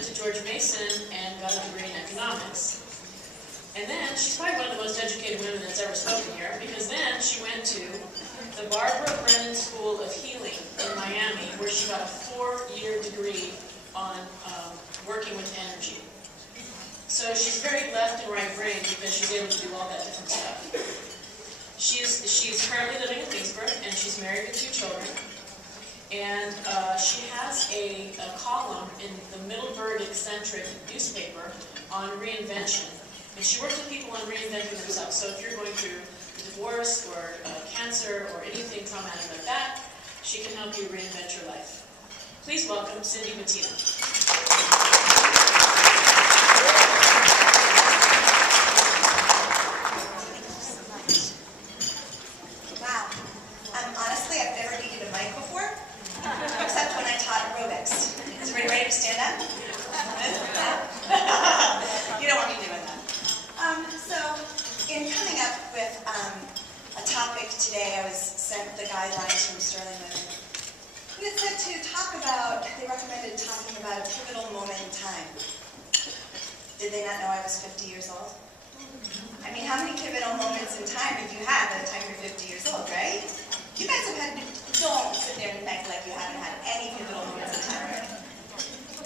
went to George Mason and got a degree in economics. And then, she's probably one of the most educated women that's ever spoken here, because then she went to the Barbara Brennan School of Healing in Miami, where she got a 4-year degree on working with energy. So she's very left and right brain because she's able to do all that different stuff. She's currently living in Leesburg, and she's married with 2 children. And she has a column in the Middleburg eccentric newspaper on reinvention. And she works with people on reinventing themselves. So if you're going through a divorce or cancer or anything traumatic like that, she can help you reinvent your life. Please welcome Cindy Battino. Wow. Honestly, I've never needed a mic before, except when I taught aerobics. Is everybody ready to stand up? You don't want me doing that. So, in coming up with a topic today, I was sent the guidelines from Sterling Living. It said to talk about, they recommended talking about a pivotal moment in time. Did they not know I was 50 years old? I mean, how many pivotal moments in time have you had by the time you're 50 years old, right? You guys have had, don't sit there and act like you haven't had any pivotal moments in time,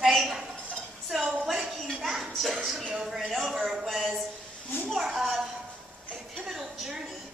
right? So what it came back to me over and over was more of a pivotal journey.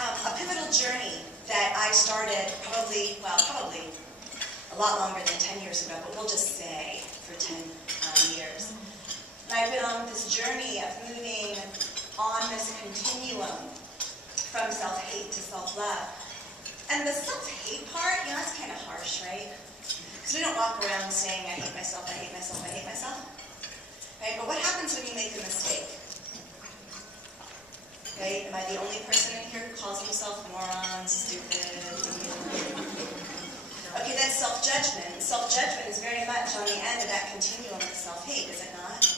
A pivotal journey that I started probably a lot longer than 10 years ago, but we'll just say for 10 years. And I've been on this journey of moving on this continuum from self-hate to self-love. And the self-hate part, that's kind of harsh, right? Because we don't walk around saying, I hate myself, I hate myself, I hate myself. Right? But what happens when you make a mistake? Right? Am I the only person in here who calls himself moron, stupid? Okay, that's self-judgment. Self-judgment is very much on the end of that continuum of self-hate, is it not?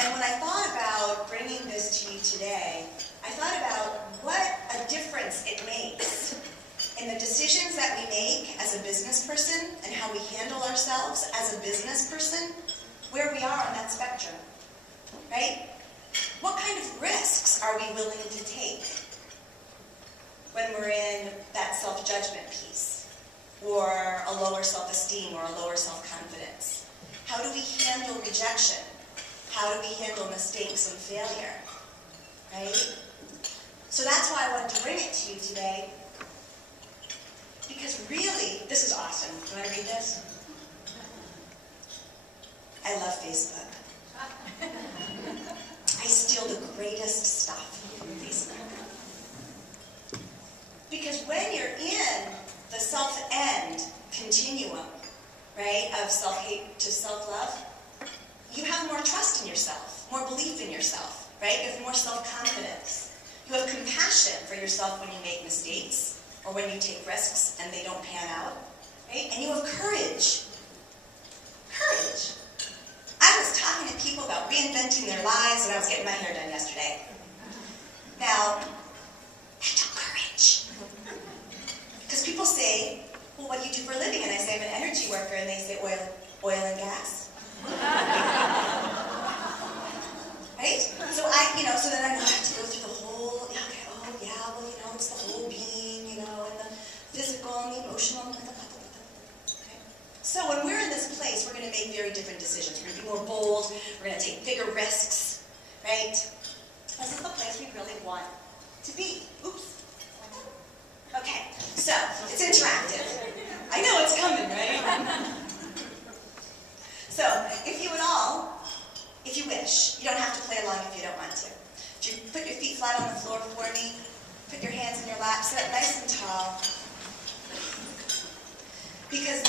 And when I thought about bringing this to you today, I thought about what a difference it makes in the decisions that we make as a business person and how we handle ourselves as a business person, where we are on that spectrum, right? What kind of risks are we willing to take when we're in that self-judgment piece, or a lower self-esteem, or a lower self-confidence? How do we handle rejection? How do we handle mistakes and failure, right? So that's why I wanted to bring it to you today, because really, this is awesome. You want to read this? I love Facebook. I steal the greatest stuff from Facebook. Because when you're in the self-end continuum, right, of self-hate to self-love, you have more trust in yourself, more belief in yourself, right? You have more self-confidence. You have compassion for yourself when you make mistakes or when you take risks and they don't pan out, right? And you have courage. Courage. I was talking to people about reinventing their lives when I was getting my hair done yesterday. Now, mental courage. Because people say, well, what do you do for a living? And I say, I'm an energy worker. And they say, oil and gas. Right? So so then I have to go through the whole, it's the whole being, and the physical and the emotional. Okay? So when we're in this place, we're going to make very different decisions. We're going to be more bold. We're going to take bigger risks, right? This is the place we really want to be. Oops. Okay, so it's interactive. I know it's coming, right? So, if you wish, you don't have to play along if you don't want to. Put your feet flat on the floor for me. Put your hands in your lap, sit up nice and tall. Because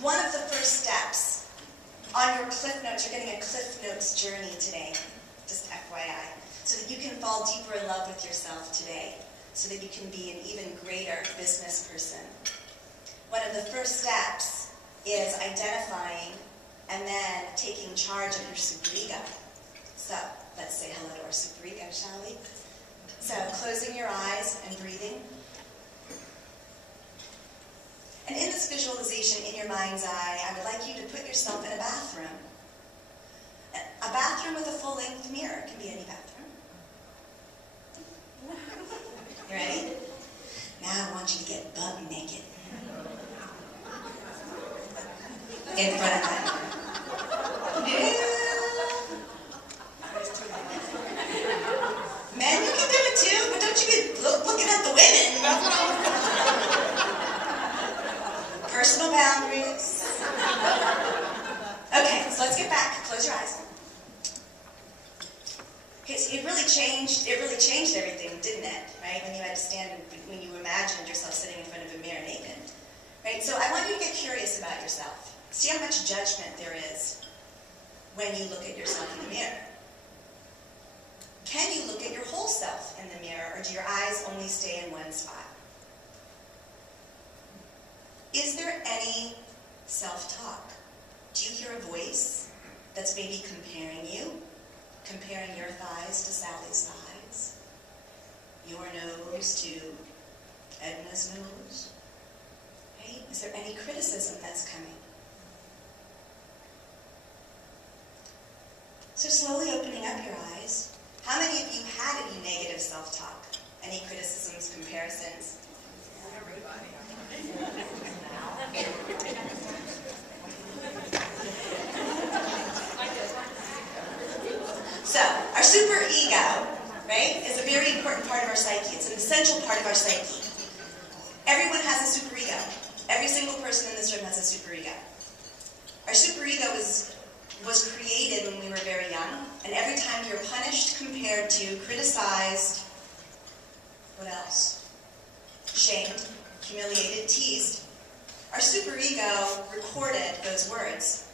one of the first steps on your Cliff Notes, you're getting a Cliff Notes journey today, just FYI, so that you can fall deeper in love with yourself today, so that you can be an even greater business person. One of the first steps is identifying and then taking charge of your superego. So, let's say hello to our superego, shall we? So, closing your eyes and breathing. And in this visualization, in your mind's eye, I would like you to put yourself in a bathroom. A bathroom with a full-length mirror. It can be any bathroom. You ready? Now I want you to get butt naked. In front of that mirror. Yeah. Men, you can do it too, but don't you be looking at the women. That's what I was. Personal boundaries. Okay, so let's get back. Close your eyes. Okay, so it really changed everything, didn't it? Right? When you had to stand and when you imagined yourself sitting in front of a mirror naked. Right? So I want you to get curious about yourself. See how much judgment there is when you look at yourself in the mirror. Can you look at your whole self in the mirror, or do your eyes only stay in one spot? Is there any self-talk? Do you hear a voice that's maybe comparing you? Comparing your thighs to Sally's thighs? Your nose to Edna's nose? Right? Is there any criticism that's coming? So slowly opening up your eyes. How many of you had any negative self-talk? Any criticisms, comparisons? Everybody. So, our super ego, right, is a very important part of our psyche. It's an essential part of our psyche. Everyone has a super ego. Every single person in this room has a super ego. Our super ego was created when we were very young, and every time we were punished, compared to, criticized, what else? Shamed, humiliated, teased. Our superego recorded those words.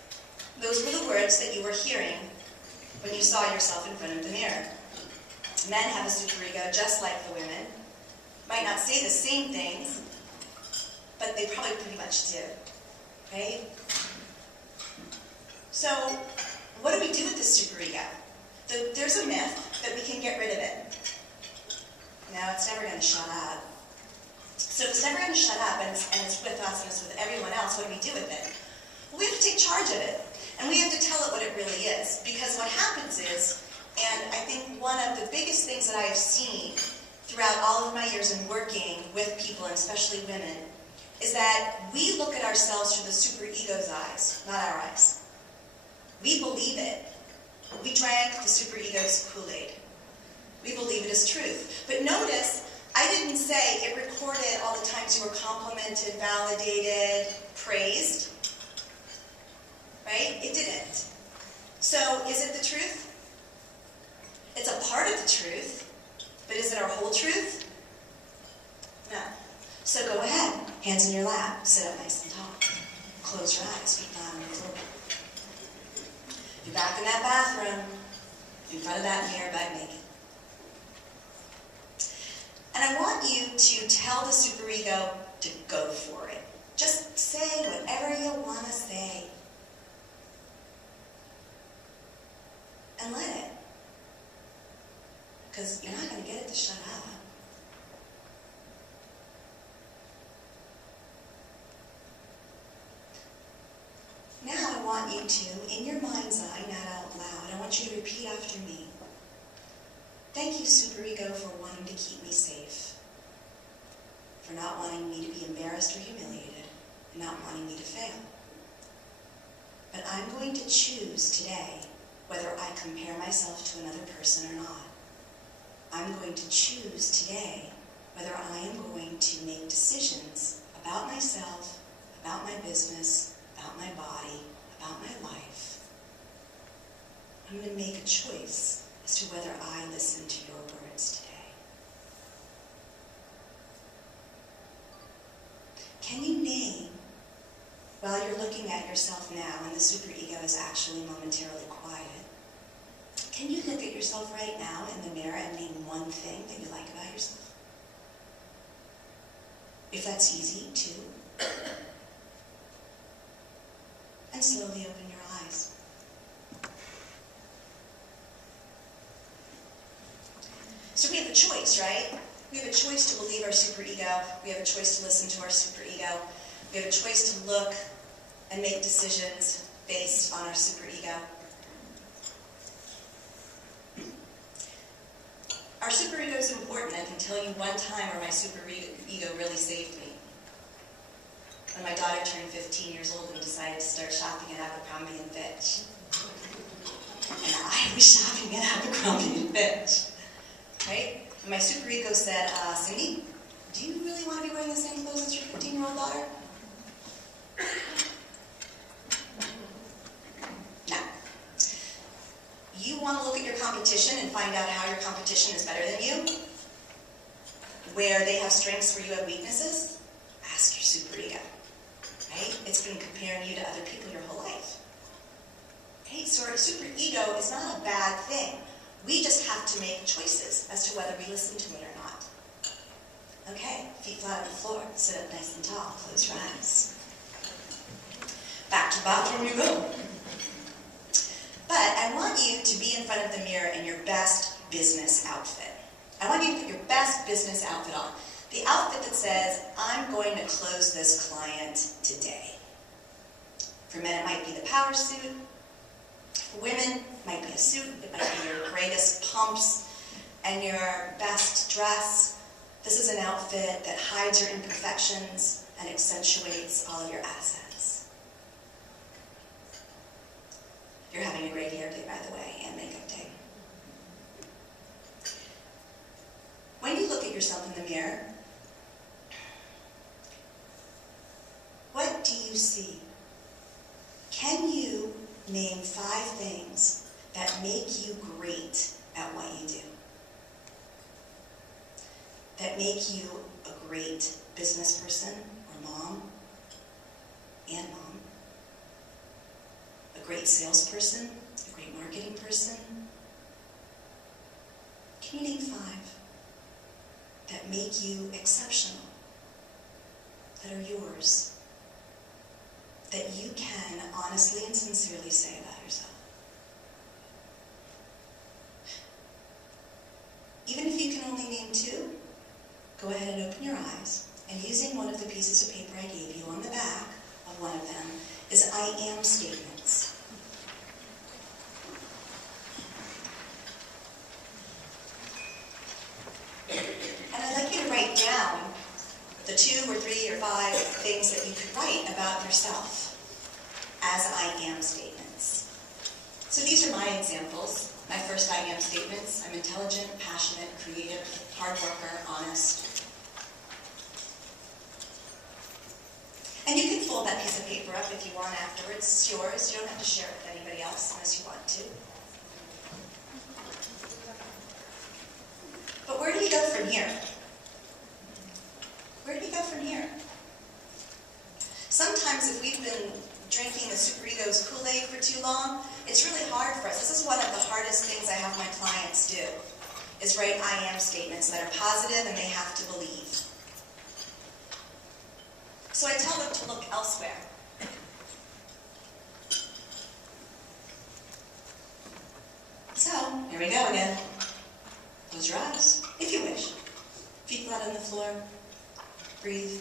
Those were the words that you were hearing when you saw yourself in front of the mirror. Men have a superego just like the women. Might not say the same things, but they probably pretty much do, right? So, what do we do with this superego? There's a myth that we can get rid of it. No, it's never going to shut up. So if it's never going to shut up, and it's with us and it's with everyone else, what do we do with it? Well, we have to take charge of it. And we have to tell it what it really is. Because what happens is, and I think one of the biggest things that I have seen throughout all of my years in working with people, and especially women, is that we look at ourselves through the superego's eyes, not our eyes. We believe it. We drank the superego's Kool-Aid. We believe it is truth. But notice, I didn't say it recorded all the times you were complimented, validated, praised. Right? It didn't. So, is it the truth? It's a part of the truth, but is it our whole truth? No. So go ahead, hands in your lap, sit up nice and tall. Close your eyes, feet down on the floor. You're back in that bathroom, in front of that mirror, butt naked. And I want you to tell the superego to go for it. Just say whatever you want to say. And let it. Because you're not going to get it to shut up. Now I want you to, in your mind's eye, not out loud, I want you to repeat after me. Thank you, superego, for wanting to keep me safe. For not wanting me to be embarrassed or humiliated, and not wanting me to fail. But I'm going to choose today whether I compare myself to another person or not. I'm going to choose today whether I am going to make decisions about myself, about my business, about my body, about my life. I'm going to make a choice as to whether I listen to your words today. Can you name, while you're looking at yourself now and the superego is actually momentarily quiet, can you look at yourself right now in the mirror and name one thing that you like about yourself? If that's easy, too. And slowly open your eyes. So we have a choice, right? We have a choice to believe our superego. We have a choice to listen to our superego. We have a choice to look and make decisions based on our superego. Our superego is important. I can tell you one time where my superego really saved me. When my daughter turned 15 years old and decided to start shopping at Abercrombie & Fitch. And I was shopping at Abercrombie & Fitch. Right? And my superego said, Cindy, do you really want to be wearing the same clothes as your 15-year-old daughter? No. You want to look at your competition and find out how your competition is better than you? Where they have strengths where you have weaknesses? Ask your superego. Right? It's been comparing you to other people your whole life. Right? So our superego is not a bad thing. We just have to make choices as to whether we listen to it or not. Okay, feet flat on the floor, sit up nice and tall, close your eyes. Back to the bathroom you go. But I want you to be in front of the mirror in your best business outfit. I want you to put your best business outfit on. The outfit that says, I'm going to close this client today. For men, it might be the power suit. For women, it might be a suit. It might be your greatest pumps and your best dress. This is an outfit that hides your imperfections and accentuates all of your assets. You're having a great hair day, by the way, and makeup day. When you look at yourself in the mirror, what do you see? Can you name 5 things that make you great at what you do? That make you a great business person or mom and mom? A great salesperson? A great marketing person? Can you name 5 that make you exceptional? That are yours? That you can honestly and sincerely say about yourself? Even if you can only name 2, go ahead and open your eyes, and using one of the pieces of paper I gave you, on the back of one of them is I am statements. And I'd like you to write down the 2 or 3 or 5 things that you could write about yourself as I am statements. So these are my examples. My first I am statements. I'm intelligent, passionate, creative, hard worker, honest. And you can fold that piece of paper up if you want afterwards. It's yours. You don't have to share it with anybody else unless you want to. But where do you go from here? Where do you go from here? Sometimes if we've been drinking the superego's Kool-Aid for too long, it's really hard for us. This is one of the hardest things I have my clients do, is write I am statements that are positive and they have to believe. So I tell them to look elsewhere. So, here we go again. Close your eyes, if you wish. Feet flat on the floor. Breathe.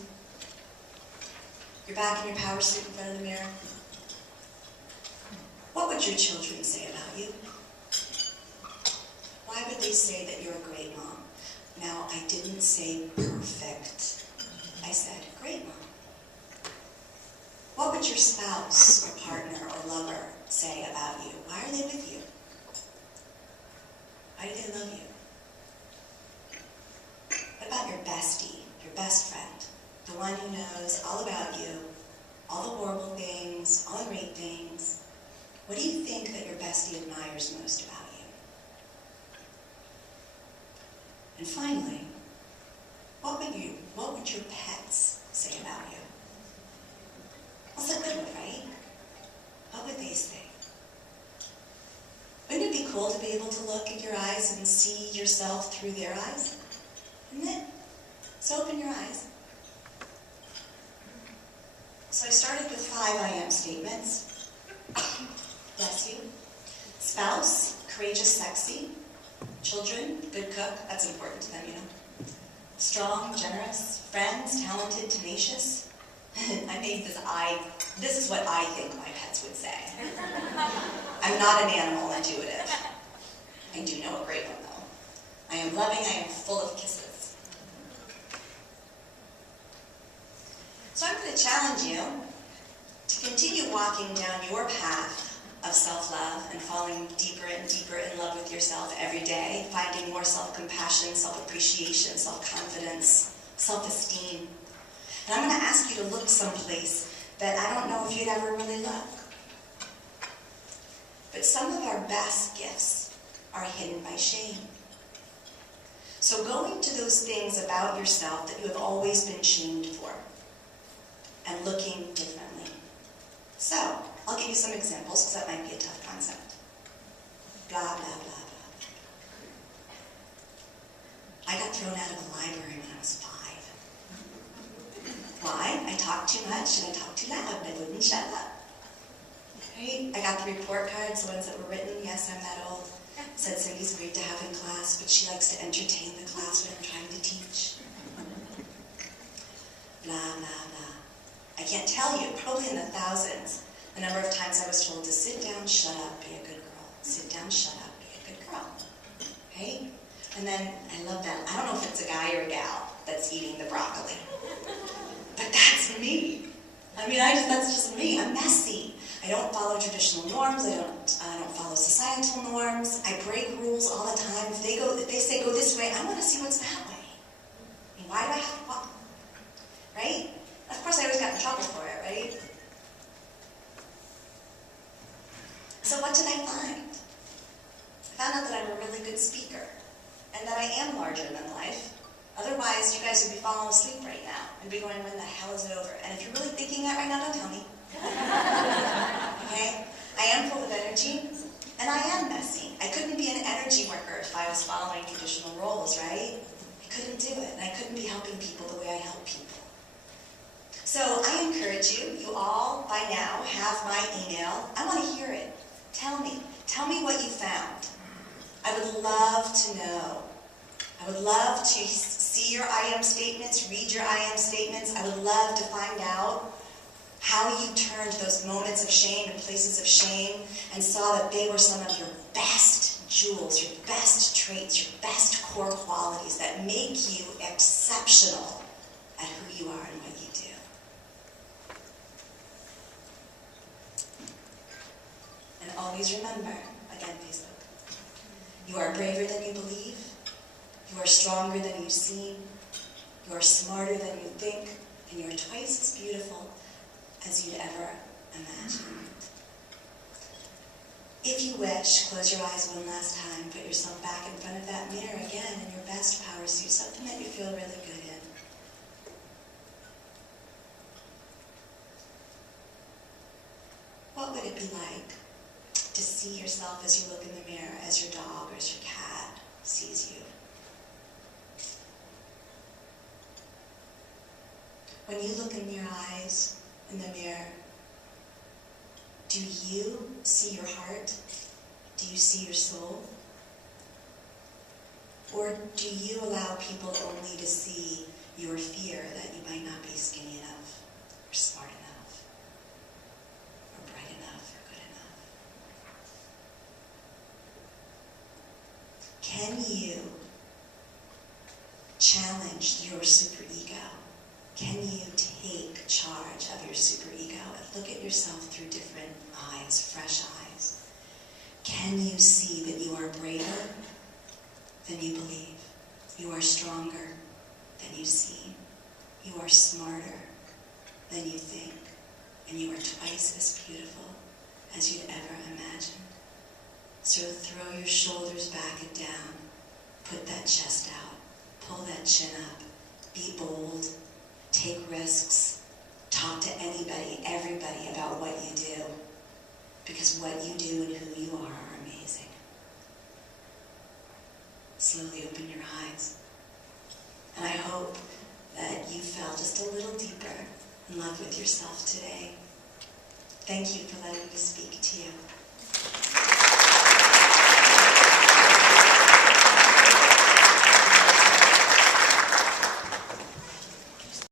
You're back in your power suit in front of the mirror. What would your children say about you? Why would they say that you're a great mom? Now, I didn't say perfect. I said great mom. What would your spouse or partner or lover say about you? Why are they with you? Why do they love you? What about your bestie, your best friend? The one who knows all about you, all the horrible things, all the great things. What do you think that your bestie admires most about you? And finally, what would your pets say about you? That's a good one, right? What would they say? Wouldn't it be cool to be able to look at your eyes and see yourself through their eyes? Isn't it? So open your eyes. So I started with 5 I am statements. Bless you. Spouse, courageous, sexy. Children, good cook. That's important to them, you know. Strong, generous. Friends, talented, tenacious. I made this is what I think my pets would say. I'm not an animal intuitive. I do know a great one though. I am loving, I am full of kisses. So I'm going to challenge you to continue walking down your path of self-love and falling deeper and deeper in love with yourself every day, finding more self-compassion, self-appreciation, self-confidence, self-esteem. And I'm going to ask you to look someplace that I don't know if you'd ever really look. But some of our best gifts are hidden by shame. So go into those things about yourself that you have always been shamed for and looking differently. So, I'll give you some examples because that might be a tough concept. Blah, blah, blah, blah. I got thrown out of a library when I was 5. Why? I talked too much and I talked too loud and I wouldn't shut up. Right? I got the report cards, the ones that were written. Yes, I'm that old. Said Cindy's great to have in class, but she likes to entertain the class when I'm trying to teach. Blah, blah, blah. I can't tell you, probably in the thousands, the number of times I was told to sit down, shut up, be a good girl. Sit down, shut up, be a good girl. Right? And then, I love that. I don't know if it's a guy or a gal that's eating the broccoli. But that's me. I mean, that's just me. I'm messy. I don't follow traditional norms. I don't follow societal norms. I break rules all the time. If they say go this way, I want to see what's that way. I mean, why do I have to walk? Right? Of course, I always got in trouble for it, right? So what did I find? I found out that I'm a really good speaker and that I am larger than life. Otherwise, you guys would be falling asleep right now and be going, when the hell is it over? And if you're really thinking that right now, don't tell me. Okay? I am full of energy, and I am messy. I couldn't be an energy worker if I was following traditional roles, right? I couldn't do it, and I couldn't be helping people the way I help people. So I encourage you, you all by now have my email. I want to hear it. Tell me what you found. I would love to know. I would love to see your I am statements, read your I am statements. I would love to find out how you turned those moments of shame and places of shame and saw that they were some of your best jewels, your best traits, your best core qualities that make you exceptional at who you are and what you do. And always remember, again, Facebook, you are braver than you believe. You are stronger than you seem. You are smarter than you think. And you are twice as beautiful as you'd ever imagine. If you wish, close your eyes one last time. Put yourself back in front of that mirror again in your best power suit, something that you feel really good in. What would it be like to see yourself as you look in the mirror, as your dog or as your cat sees you? When you look in your eyes in the mirror, do you see your heart? Do you see your soul? Or do you allow people only to see your fear that you might not be skinny enough, or smart enough, or bright enough, or good enough? Can you challenge your superego? Can you take charge of your superego and look at yourself through different eyes, fresh eyes? Can you see that you are braver than you believe? You are stronger than you seem. You are smarter than you think. And you are twice as beautiful as you'd ever imagine. So throw your shoulders back and down. Put that chest out. Pull that chin up. Be bold. Take risks. Talk to anybody, everybody about what you do. Because what you do and who you are amazing. Slowly open your eyes. And I hope that you fell just a little deeper in love with yourself today. Thank you for letting me speak to you.